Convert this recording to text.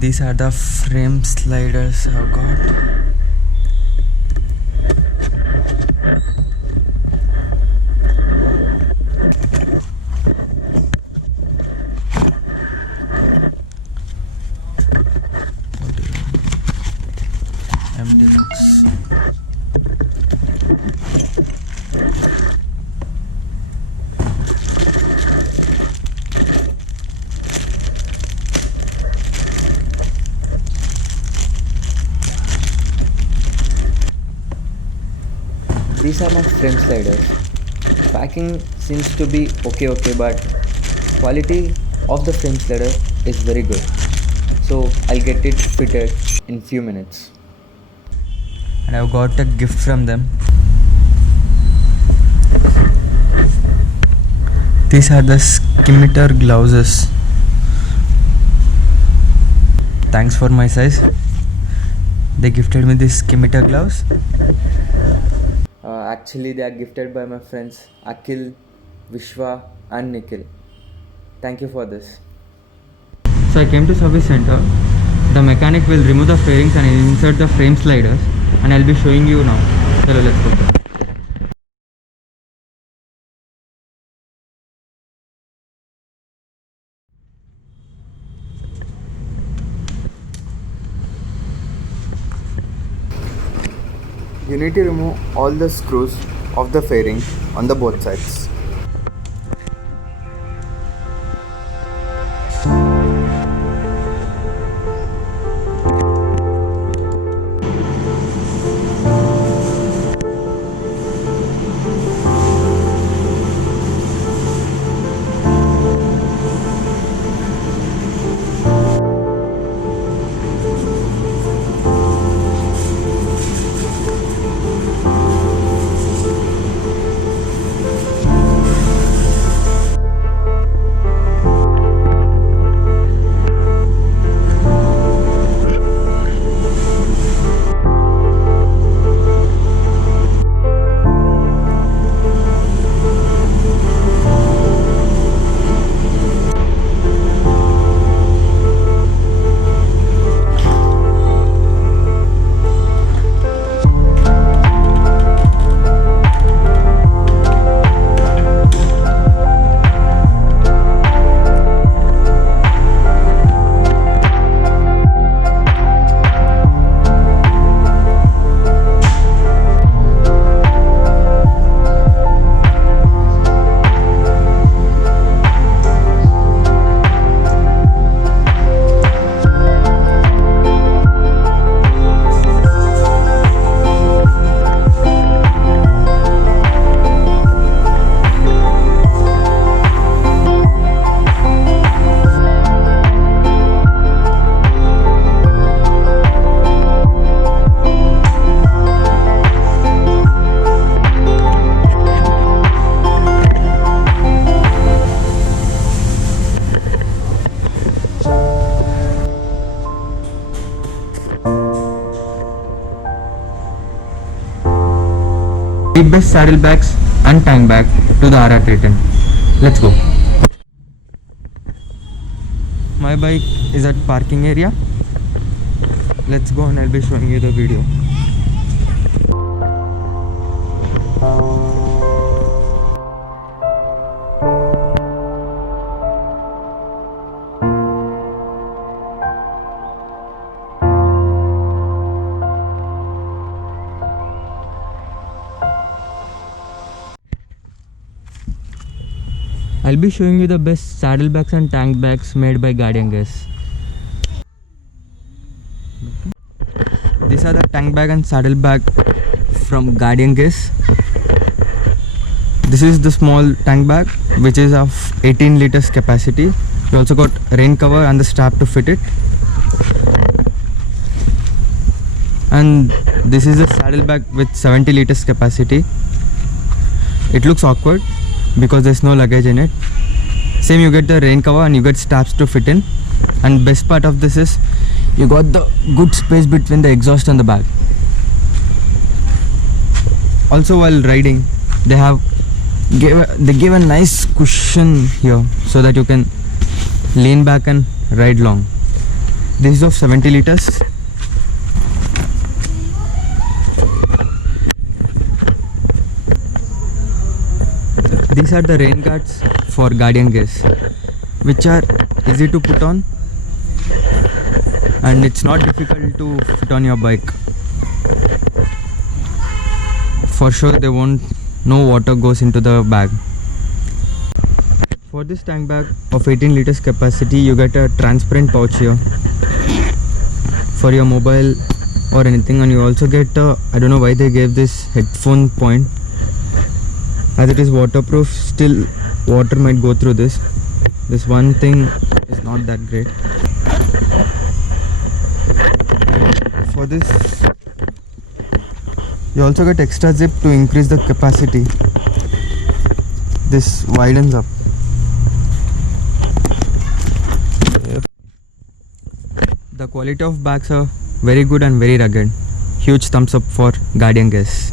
these are the frame sliders I've got. MD looks. These are my frame sliders. Packing seems to be okay, but quality of the frame slider is very good. So I'll get it fitted in few minutes. And I've got a gift from them. These are the skimitar gloves. Thanks for my size. They gifted me these skimitar gloves. Actually, they are gifted by my friends Akhil, Vishwa and Nikhil. Thank you for this. So I came to service center. The mechanic will remove the fairings and insert the frame sliders, and I'll be showing you now. So let's go. You need to remove all the screws of the fairing on the both sides. Best saddlebags and tank bag to the RR 310. Let's go. My bike is at parking area. Let's go and I'll be showing you the video. I'll be showing you the best saddlebags and tank bags made by Guardian Gas. These are the tank bag and saddle bag from Guardian Gas. This is the small tank bag which is of 18 liters capacity. You also got rain cover and the strap to fit it. And this is a saddle bag with 70 liters capacity. It looks awkward because there's no luggage in it. Same, you get the rain cover and you get straps to fit in. And best part of this is you got the good space between the exhaust and the bag. Also, while riding, they give a nice cushion here so that you can lean back and ride long. This is of 70 liters. These are the rain guards for guardian gears, which are easy to put on and it's not difficult to fit on your bike. For sure no water goes into the bag. For this tank bag of 18 liters capacity, you get a transparent pouch here for your mobile or anything, and you also get I don't know why they gave this headphone point. As it is waterproof, still water might go through this. This one thing is not that great. For this, you also get extra zip to increase the capacity. This widens up. The quality of bags are very good and very rugged. Huge thumbs up for Guardian Gears.